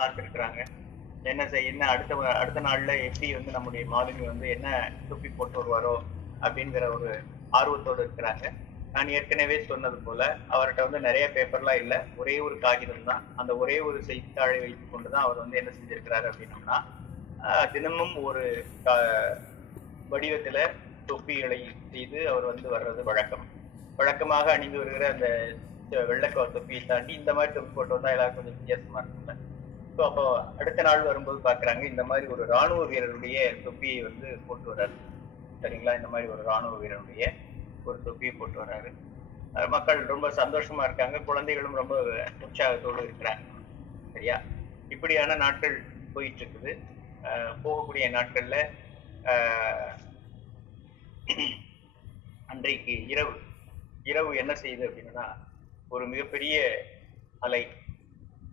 காத்திருக்கிறாங்க. என்ன அடுத்த நாள்ல எப்படி வந்து நம்முடைய மாலுமி வந்து என்ன தொப்பி போட்டு வருவாரோ அப்படிங்கிற ஒரு ஆர்வத்தோடு இருக்கிறாங்க. நான் ஏற்கனவே சொன்னது போல அவர்கிட்ட வந்து நிறைய பேப்பர்லாம் இல்லை, ஒரே ஒரு காகிதம் தான். அந்த ஒரே ஒரு செய்தித்தாளை வைத்துக் கொண்டுதான் அவர் வந்து என்ன செஞ்சிருக்கிறாரு அப்படின்னம்னா தினமும் ஒரு வடிவத்துல தொப்பிகளை செய்து அவர் வந்து வர்றது வழக்கமாக அணிந்து வருகிற அந்த வெள்ளைக்கோ தொப்பியை தாண்டி இந்த மாதிரி தொப்பி போட்டு வந்தா எல்லாரும் கொஞ்சம் வித்தியாசமா இருக்குல்ல. ஸோ அப்போ அடுத்த நாள் வரும்போது பாக்குறாங்க இந்த மாதிரி ஒரு ராணுவ வீரருடைய தொப்பியை வந்து போட்டு வர்றாரு. சரிங்களா, இந்த மாதிரி ஒரு ராணுவ வீரருடைய ஒரு தொப்பியை போட்டு வர்றாரு. மக்கள் ரொம்ப சந்தோஷமா இருக்காங்க, குழந்தைகளும் ரொம்ப உற்சாகத்தோடு இருக்கிறாங்க. சரியா, இப்படியான நாட்கள் போயிட்டு இருக்குது. போகக்கூடிய நாட்கள்ல அன்றைக்கு இரவு என்ன செய்யுது அப்படின்னா ஒரு மிகப்பெரிய அலை,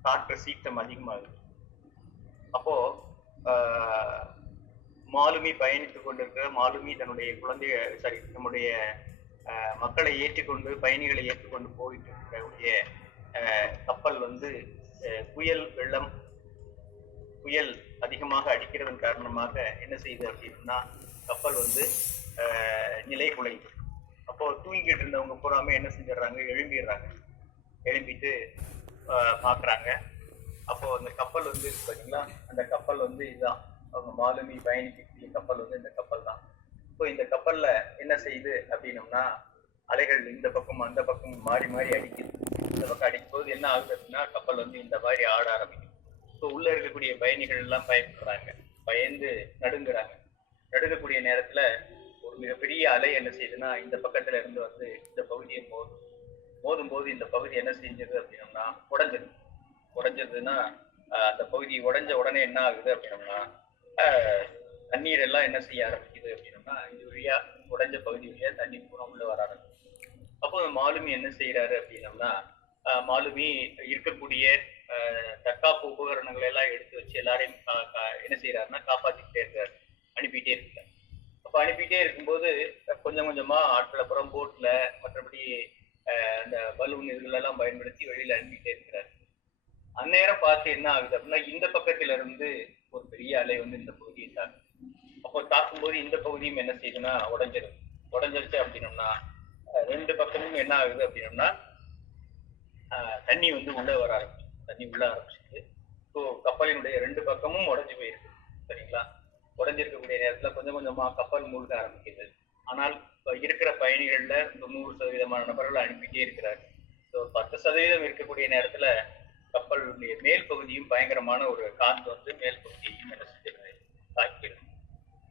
காற்று சீற்றம் அதிகமாகுது. அப்போ மாலுமி பயணித்துக் கொண்டிருக்கிற மாலுமி தன்னுடைய நம்முடைய மக்களை ஏற்றிக்கொண்டு பயணிகளை ஏற்றுக்கொண்டு போயிட்டு இருக்கக்கூடிய கப்பல் வந்து புயல் அதிகமாக அடிக்கிறதன் காரணமாக என்ன செய்யுது அப்படின்னா கப்பல் வந்து நிலை குலையுது. அப்போ தூங்கிட்டு இருந்தவங்க பூராமே என்ன செஞ்சிடறாங்க, எழும்பிட்டு பாக்குறாங்க. அப்போ அந்த கப்பல் வந்து இருக்கு பாத்தீங்களா, அந்த கப்பல் வந்து இதுதான் அவங்க மாலுமி பயணிக்கக்கூடிய கப்பல் வந்து இந்த கப்பல் தான். இப்போ இந்த கப்பல்ல என்ன செய்யுது அப்படின்னம்னா அலைகள் இந்த பக்கம் அந்த பக்கம் மாறி மாறி அடிக்குது. இந்த பக்கம் அடிக்கும் போது என்ன ஆகுது அப்படின்னா கப்பல் வந்து இந்த மாதிரி ஆட ஆரம்பிக்கும். இப்போ உள்ள இருக்கக்கூடிய பயணிகள் எல்லாம் பயப்படுறாங்க, பயந்து நடுங்கக்கூடிய நேரத்துல ஒரு மிகப்பெரிய அலை என்ன செய்யுதுன்னா இந்த பக்கத்துல இருந்து வந்து இந்த பகுதியை மோதும் போது இந்த பகுதி என்ன செஞ்சது அப்படின்னம்னா உடைஞ்சதுன்னா அந்த பகுதி உடைஞ்ச உடனே என்ன ஆகுது அப்படின்னம்னா தண்ணீர் எல்லாம் என்ன செய்ய ஆரம்பிக்குது அப்படின்னம்னா இது வழியா உடைஞ்ச பகுதி வழியா தண்ணீர் பூரா உள்ள வர ஆரம்பிக்குது. அப்போ மாலுமி என்ன செய்யறாரு அப்படின்னம்னா மாலுமி இருக்கக்கூடிய தற்காப்பு உபகரணங்களை எல்லாம் எடுத்து வச்சு எல்லாரையும் என்ன செய்யறாருன்னா காப்பாத்திக்கிட்டே இருக்காரு, அனுப்பிட்டே இருக்காரு. அப்ப அனுப்பிட்டே இருக்கும்போது கொஞ்சம் கொஞ்சமா ஆட்களை புறம் போட்ல மற்றபடி அந்த பலூன் இதுகளெல்லாம் பயன்படுத்தி வெளியில அனுப்பிட்டே இருக்கிறாரு. அந்நேரம் பார்த்து என்ன ஆகுது அப்படின்னா இந்த பக்கத்துல இருந்து ஒரு பெரிய அலை வந்து இந்த பகுதியை தாக்கும். அப்போ தாக்கும்போது இந்த பகுதியும் என்ன செய்யுதுன்னா உடஞ்சிருச்சு அப்படின்னம்னா ரெண்டு பக்கமும் என்ன ஆகுது அப்படின்னம்னா தண்ணி வந்து உள்ள ஆரம்பிச்சிருக்கு. ஸோ கப்பலினுடைய ரெண்டு பக்கமும் உடஞ்சு போயிருக்கு. சரிங்களா, உடஞ்சிருக்கக்கூடிய நேரத்துல கொஞ்சம் கொஞ்சமா கப்பல் மூழ்க ஆரம்பிக்குது. ஆனால் இருக்கிற பயணிகள்ல 90% நபர்கள் அனுப்பிட்டே இருக்கிறார். 10% இருக்கக்கூடிய நேரத்துல கப்பலுடைய மேல் பகுதியும் பயங்கரமான ஒரு காற்று வந்து மேல் பகுதியையும் என்ன செஞ்சிருது,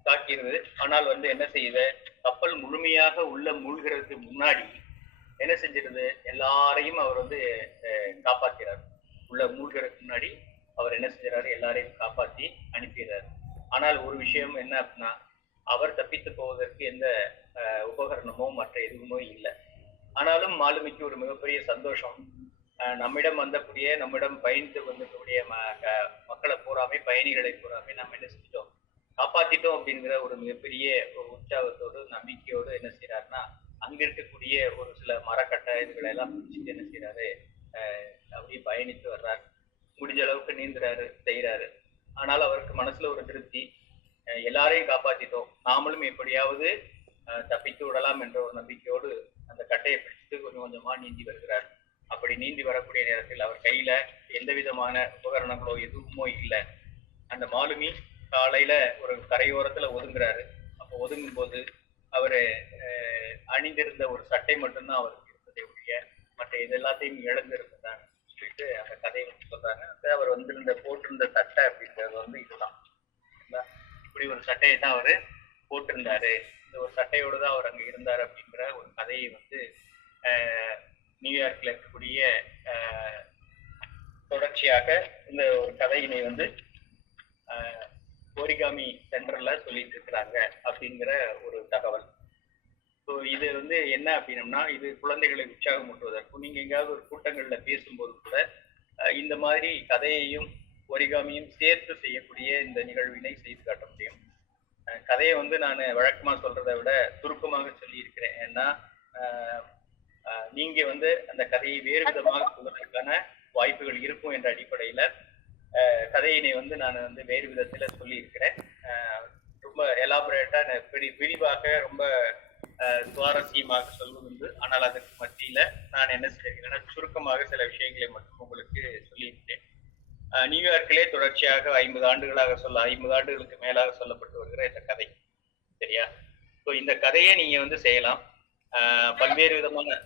தாக்கிடுது. ஆனால் வந்து என்ன செய்யுது, கப்பல் முழுமையாக உள்ள மூழ்கிறதுக்கு முன்னாடி என்ன செஞ்சிருது, எல்லாரையும் அவர் வந்து காப்பாத்துறாரு. உள்ள மூழ்கிறதுக்கு முன்னாடி அவர் என்ன செஞ்சாரு, எல்லாரையும் காப்பாத்தி அனுப்பிடுறாரு. ஆனால் ஒரு விஷயம் என்ன அப்படின்னா அவர் தப்பித்து போவதற்கு எந்த உபகரணமோ மற்ற எதுவுமோ இல்லை. ஆனாலும் மாலுமிக்கு ஒரு மிகப்பெரிய சந்தோஷம், நம்மிடம் பயணித்து வந்தக்கூடிய மக்களை பூராமே பயணிகளை பூராமே நம்ம என்ன செஞ்சோம், காப்பாத்திட்டோம் அப்படிங்கிற ஒரு மிகப்பெரிய உற்சாகத்தோடு நம்பிக்கையோடு என்ன செய்யறாருன்னா அங்க இருக்கக்கூடிய ஒரு சில மரக்கட்டை இதுகளை எல்லாம் பிடிச்சிட்டு என்ன செய்யறாரு, அப்படியே பயணித்து வர்றாரு. முடிஞ்ச அளவுக்கு நீந்துறாரு, செய்யறாரு. ஆனால் அவருக்கு மனசுல ஒரு திருப்தி, எல்லாரையும் காப்பாத்திட்டோம், நாமளும் எப்படியாவது தப்பித்து விடலாம் என்ற ஒரு நம்பிக்கையோடு அந்த கட்டையை பிடிச்சிட்டு கொஞ்சம் கொஞ்சமா நீந்தி வருகிறார். அப்படி நீந்தி வரக்கூடிய நேரத்தில் அவர் கையில எந்த விதமான உபகரணங்களோ எதுவுமோ இல்லை. அந்த மாலுமி காலையில ஒரு கரையோரத்துல ஒதுங்குறாரு. அப்போ ஒதுங்கும் போது அவரு அணிந்திருந்த ஒரு சட்டை மட்டும்தான் அவருக்கு இருந்ததை ஒழிய மற்ற இது எல்லாத்தையும் இழந்து இருந்தாங்க சொல்லிட்டு அந்த கதையை வந்து சொல்றாங்க. அவர் வந்து போட்டிருந்த சட்டை அப்படின்றது வந்து இதுதான். இப்படி ஒரு சட்டையை தான் அவரு போட்டிருந்தாரு, இந்த ஒரு சட்டையோடு தான் அவர் அங்க இருந்தாரு அப்படிங்கிற ஒரு கதையை வந்து நியூயார்க்ல இருக்கக்கூடிய தொடர்ச்சியாக இந்த ஒரு கதையினை வந்து ஓரிகாமி சென்டர்ல சொல்லிட்டு இருக்கிறாங்க அப்படிங்கிற ஒரு தகவல். ஸோ இது வந்து என்ன அப்படின்னம்னா இது குழந்தைகளை உற்சாகமூட்டுவதற்கும் நீங்க எங்கேயாவது ஒரு கூட்டங்கள்ல பேசும்போது கூட இந்த மாதிரி கதையையும் ஒரிகாமியும் சேர்த்து செய்யக்கூடிய இந்த நிகழ்வினை செய்து காட்ட முடியும். கதையை வந்து நான் வழக்கமா சொல்றதை விட சுருக்கமாக சொல்லி இருக்கிறேன். ஏன்னா நீங்க வந்து அந்த கதையை வேறு விதமாக சொல்வதற்கான வாய்ப்புகள் இருக்கும் என்ற அடிப்படையில கதையினை வந்து நான் வந்து வேறு விதத்துல சொல்லி இருக்கிறேன். ரொம்ப எலாபரேட்டா விரிவாக ரொம்ப சுவாரஸ்யமாக சொல்வதுண்டு. ஆனால் அதற்கு மத்தியில நான் என்ன செய்கிறேன்னா சுருக்கமாக சில விஷயங்களை மட்டும் உங்களுக்கு சொல்லியிருக்கிறேன். நியூயார்க்கிலே தொடர்ச்சியாக 50 ஆண்டுகளாக 50 ஆண்டுகளுக்கு மேலாக சொல்லப்பட்டு வருகிற இந்த கதை. சரியா? ஸோ இந்த கதையை நீங்க வந்து செய்யலாம். பல்வேறு விதமான